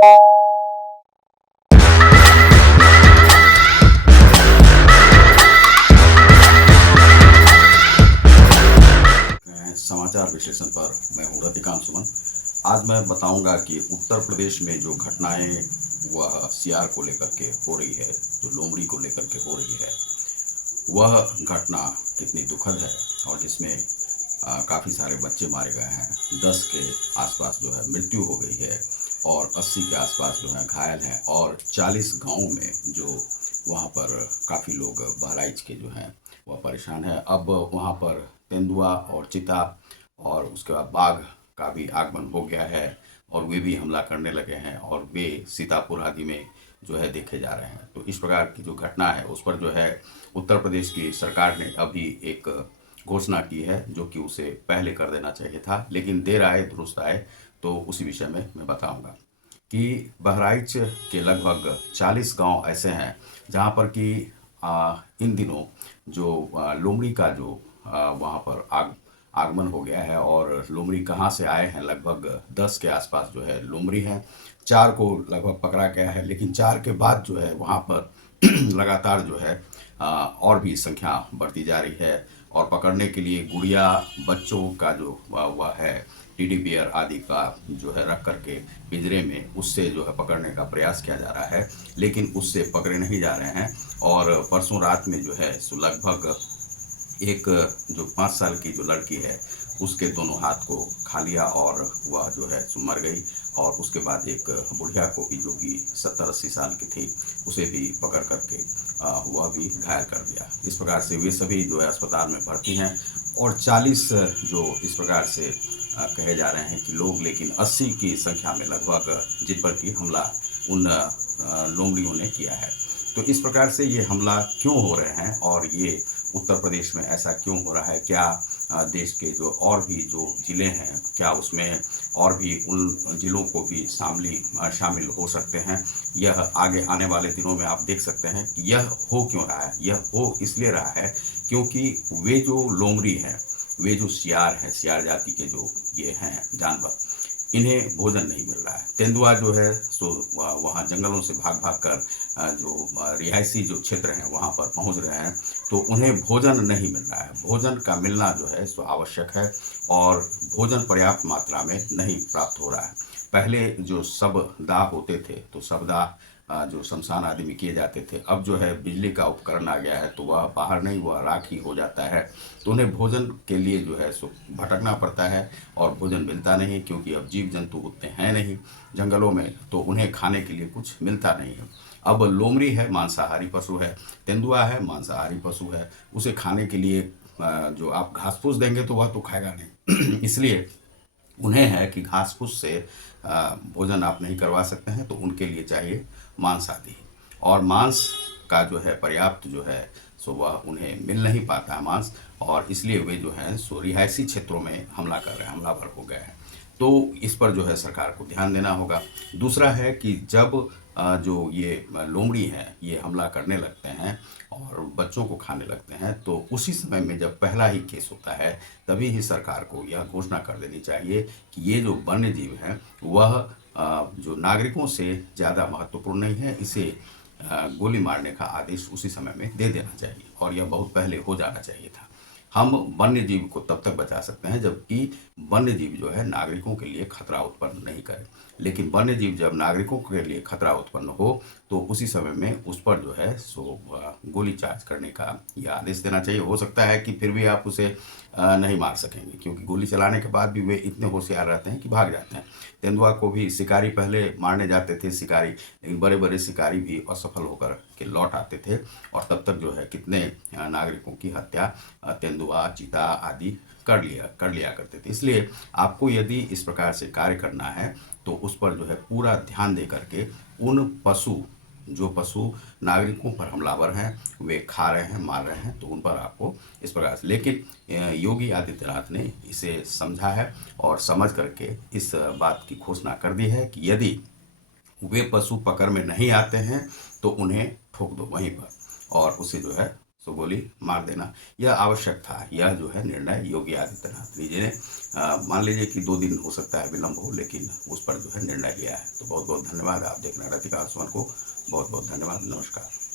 समाचार विश्लेषण पर मैं हूँ रतिकांत सुमन। आज मैं बताऊंगा कि उत्तर प्रदेश में जो घटनाएं वह सीआर को लेकर के हो रही है, जो लोमड़ी को लेकर के हो रही है, वह घटना कितनी दुखद है और जिसमें काफ़ी सारे बच्चे मारे गए हैं। 10 के आसपास जो है मृत्यु हो गई है और 80 के आसपास जो है घायल हैं और 40 गाँव में जो वहाँ पर काफ़ी लोग बहराइच के जो हैं वह परेशान है। अब वहाँ पर तेंदुआ और चिता और उसके बाद बाघ का भी आगमन हो गया है और वे भी हमला करने लगे हैं और वे सीतापुर आदि में जो है देखे जा रहे हैं। तो इस प्रकार की जो घटना है उस पर जो है उत्तर प्रदेश की सरकार ने अभी एक घोषणा की है, जो कि उसे पहले कर देना चाहिए था, लेकिन देर आए दुरुस्त आए। तो उसी विषय में मैं बताऊंगा कि बहराइच के लगभग 40 गांव ऐसे हैं जहां पर कि इन दिनों जो लोमड़ी का जो वहां पर आगमन हो गया है और लोमड़ी कहाँ से आए हैं, लगभग 10 के आसपास जो है लोमड़ी हैं। 4 को लगभग पकड़ा गया है, लेकिन 4 के बाद जो है वहाँ पर लगातार जो है और भी संख्या बढ़ती जा रही है और पकड़ने के लिए गुड़िया बच्चों का जो वह है टेडी बियर आदि का जो है रख करके पिंजरे में उससे जो है पकड़ने का प्रयास किया जा रहा है, लेकिन उससे पकड़े नहीं जा रहे हैं। और परसों रात में जो है सो लगभग एक जो 5 साल की जो लड़की है उसके दोनों हाथ को खा लिया और वह जो है सो मर गई। और उसके बाद एक बुढ़िया को भी जो कि 70-80 साल की थी उसे भी पकड़ करके वह भी घायल कर दिया। इस प्रकार से वे सभी जो है अस्पताल में भर्ती हैं और 40 जो इस प्रकार से कहे जा रहे हैं कि लोग, लेकिन 80 की संख्या में लगभग जिन पर कि हमला उन लोमड़ियों ने किया है। तो इस प्रकार से ये हमला क्यों हो रहे हैं और ये उत्तर प्रदेश में ऐसा क्यों हो रहा है? क्या देश के जो और भी जो ज़िले हैं, क्या उसमें और भी उन ज़िलों को भी शामिल हो सकते हैं? यह आगे आने वाले दिनों में आप देख सकते हैं कि यह हो क्यों रहा है। यह हो इसलिए रहा है क्योंकि वे जो लोमड़ी हैं, वे जो सियार हैं, सियार जाति के जो ये हैं जानवर, इन्हें भोजन नहीं मिल रहा है। तेंदुआ जो है सो वहाँ जंगलों से भाग भाग कर जो रिहायशी जो क्षेत्र हैं वहाँ पर पहुँच रहे हैं, तो उन्हें भोजन नहीं मिल रहा है। भोजन का मिलना जो है सो आवश्यक है और भोजन पर्याप्त मात्रा में नहीं प्राप्त हो रहा है। पहले जो शवदाह होते थे तो शवदाह जो शमशान आदि में किए जाते थे, अब जो है बिजली का उपकरण आ गया है तो वह बाहर नहीं, वह राख ही हो जाता है। तो उन्हें भोजन के लिए जो है सो भटकना पड़ता है और भोजन मिलता नहीं, क्योंकि अब जीव जंतु उतने हैं नहीं जंगलों में, तो उन्हें खाने के लिए कुछ मिलता नहीं है। अब लोमड़ी है मांसाहारी पशु है, तेंदुआ है मांसाहारी पशु है, उसे खाने के लिए जो आप घास फूस देंगे तो वह तो खाएगा नहीं इसलिए उन्हें है कि घास फूस से भोजन आप नहीं करवा सकते हैं, तो उनके लिए चाहिए मांस आदि। और मांस का जो है पर्याप्त जो है सो वह उन्हें मिल नहीं पाता है मांस, और इसलिए वे जो हैं सो रिहायशी क्षेत्रों में हमला कर रहे हैं, हमलावर हो गए हैं। तो इस पर जो है सरकार को ध्यान देना होगा। दूसरा है कि जब जो ये लोमड़ी हैं ये हमला करने लगते हैं और बच्चों को खाने लगते हैं, तो उसी समय में जब पहला ही केस होता है तभी ही सरकार को यह घोषणा कर देनी चाहिए कि ये जो वन्य जीव हैं वह जो नागरिकों से ज़्यादा महत्वपूर्ण नहीं है, इसे गोली मारने का आदेश उसी समय में दे देना चाहिए और यह बहुत पहले हो जाना चाहिए था। हम वन्य जीव को तब तक बचा सकते हैं जबकि वन्य जीव जो है नागरिकों के लिए खतरा उत्पन्न नहीं करे, लेकिन वन्य जीव जब नागरिकों के लिए खतरा उत्पन्न हो तो उसी समय में उस पर जो है सो गोली चार्ज करने का यह आदेश देना चाहिए। हो सकता है कि फिर भी आप उसे नहीं मार सकेंगे, क्योंकि गोली चलाने के बाद भी वे इतने होशियार रहते हैं कि भाग जाते हैं। तेंदुआ को भी शिकारी पहले मारने जाते थे शिकारी, लेकिन बड़े बड़े शिकारी भी असफल होकर के लौट आते थे और तब तक जो है कितने नागरिकों की हत्या तेंदुआ चीता आदि कर लिया करते थे। इसलिए आपको यदि इस प्रकार से कार्य करना है तो उस पर जो है पूरा ध्यान दे करके उन जो पशु नागरिकों पर हमलावर हैं, वे खा रहे हैं, मार रहे हैं, तो उन पर आपको इस प्रकार से, लेकिन योगी आदित्यनाथ ने इसे समझा है और समझ करके इस बात की घोषणा कर दी है कि यदि वे पशु पकड़ में नहीं आते हैं तो उन्हें ठोक दो वहीं पर और उसे जो है सो गोली मार देना यह आवश्यक था। यह जो है निर्णय योगी आदित्यनाथ जी ने मान लीजिए कि 2 दिन हो सकता है विलंब हो, लेकिन उस पर जो है निर्णय लिया है। तो बहुत बहुत धन्यवाद। आप देख रहे हैं रतिका आसमान को। बहुत बहुत धन्यवाद। नमस्कार।